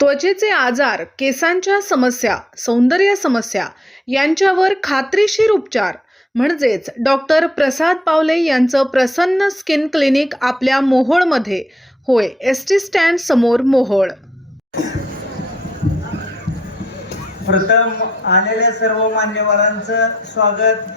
त्वचेचे आजार, केसांच्या समस्या, सौंदर्य समस्या यांच्यावर खात्रीशीर उपचार म्हणजेच डॉक्टर प्रसाद पावले यांचं प्रसन्न स्किन क्लिनिक आपल्या मोहोळमध्ये. होय, एसटी स्टँड समोर मोहोळ. प्रथम आलेल्या सर्व मान्यवरांचं स्वागत.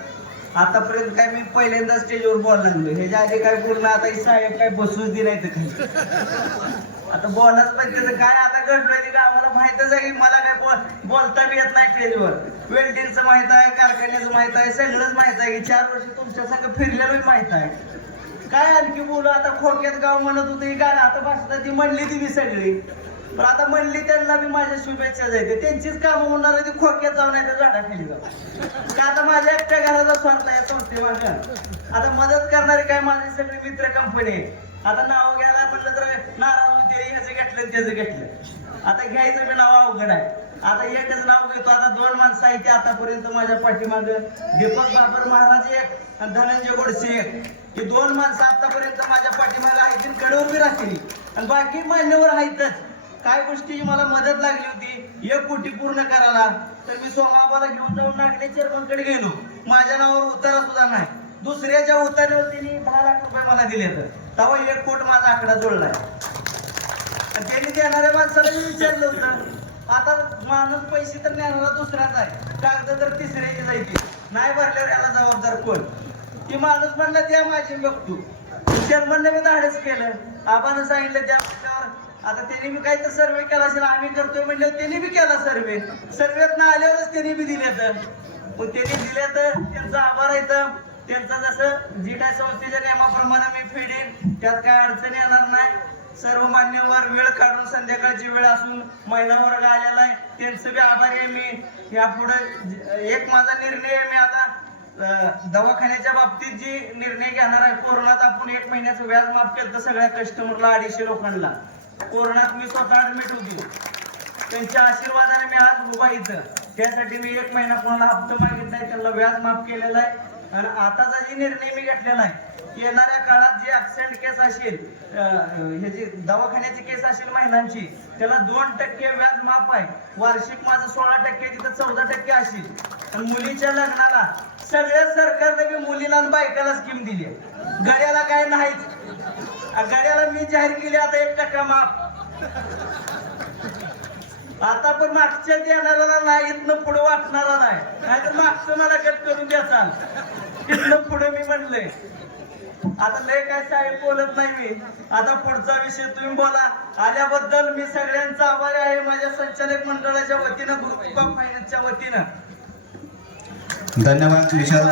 आतापर्यंत काय मी पहिल्यांदा स्टेजवर बोलायला लागलो. ह्याच्या आधी काय पूर्ण आता साहेब काय बसूच दे नाही तर काही आता बोलाच पण त्याचं काय आता घडलं का आम्हाला माहितच आहे की मला काय बोलता बी येत नाही स्टेजवर. वेल्डिंगचं माहित आहे, कारखान्याचं माहित आहे, सगळंच माहित आहे की 4 वर्ष तुमच्या संग फिरलेलं माहित आहे. काय आणखी बोलू आता. खोक्यात गाव म्हणत होते काय आता भाषणात ती म्हणली ती मी सगळी, पण आता म्हणली त्यांना बी माझ्या शुभेच्छा जायचे. त्यांचीच कामं होणार आहे ती खोक्यात जाऊन नाही तर झाडाखाली जाऊ का. आता माझ्या एकट्या घराचा स्वार्थ आहे संस्थेमागं. आता मदत करणारे काय माझे सगळे मित्र कंपनी आहे. आता नाव घ्यायला म्हटलं तर नाराज होते, ह्याचं घेतलं त्याचं घेतलं. आता घ्यायचं बी नाव अवघड आहे. आता एकच नाव घेतो. आता 2 माणसं आहेत आतापर्यंत माझ्या पाठीमागं. दीपक बाबर महाराज एक आणि धनंजय गोडसे एक. ही 2 माणसं आतापर्यंत माझ्या पाठीमागं आहेत, कडेवर बी राहतील आणि बाकी मान्यवर आहेतच. काय गोष्टीची मला मदत लागली होती 1 कोटी पूर्ण करायला, तर मी सोमाबाला घेऊन जाऊन नागणे चेअरमनकडे गेलो. माझ्या नावावर उतारा सुद्धा नाही, दुसऱ्याच्या उतार्यावर त्यांनी 10 लाख रुपये मला दिले. तेव्हा 1 कोट माझा आकडा जोडलाय. त्यांनी देणाऱ्या माणसाला मी विचारलं होतं. आता माणूस पैसे तर नेणारा दुसराच आहे, कागद तर तिसऱ्याची जायची नाही भरल्यावर याला जबाबदार कोण. ती माणूस म्हणला त्या माझी बघतो. चेअरमनने मी धाडस केलं, आबानं सांगितलं त्या म्हटल्यावर आता त्यांनी बी काही तर सर्वे केला असेल, आम्ही करतोय म्हणलं त्यांनी बी केला सर्वे. सर्वेत ना आल्यावरच त्यांनी बी दिले. तर मग त्यांनी दिले तर त्यांचा आभार आहे. तर त्यांचं जसं जी काय संस्थेच्या नियमाप्रमाणे मी फेडीन, त्यात काय अडचण येणार नाही. सर्व मान्यवर वेळ काढून संध्याकाळची वेळ असून महिला वर्ग आलेला आहे, त्यांचं बी आभारी आहे मी. यापुढे एक माझा निर्णय आहे, मी आता दवाखान्याच्या बाबतीत जी निर्णय घेणार आहे. कोरोनात आपण 1 महिन्याचं व्याज माफ केलं तर सगळ्या कस्टमरला 250 लोकांना. कोरोनात मी स्वतः ऍडमिट होती, त्यांच्या आशीर्वादाने मी आज उभा इथं. त्यासाठी मी 1 महिना कोणाला हप्ता मागितलाय, त्यांना व्याज माफ केलेला आहे. आणि आताचा जी निर्णय मी घेतलेला आहे, येणाऱ्या काळात जी ऍक्सिडेंट केस असेल, ह्याची दवाखान्याची केस असेल महिलांची, त्याला 2% व्याज माफ आहे. वार्षिक माझं 16%, तिथं 14% असेल. आणि मुलीच्या लग्नाला सगळ्या सरकारने मी मुलीला आणि बायकाला स्कीम दिली आहे. गड्याला काय नाहीच. गड्याला मी जाहीर केली आता 1% माफ. आता पण मागच्या देणारा नाही, इथनं पुढे वाटणारा नाही. नाहीतर मागचं मला कट करून द्याचाल, इथनं पुढे मी म्हणले. आता लय काय साहेब बोलत नाही मी. आता पुढचा विषय तुम्ही बोला. आल्याबद्दल मी सगळ्यांचा आभारी आहे. माझ्या संचालक मंडळाच्या वतीनं, ग्रुप ऑफ फायनान्सच्या वतीनं धन्यवाद विशाल.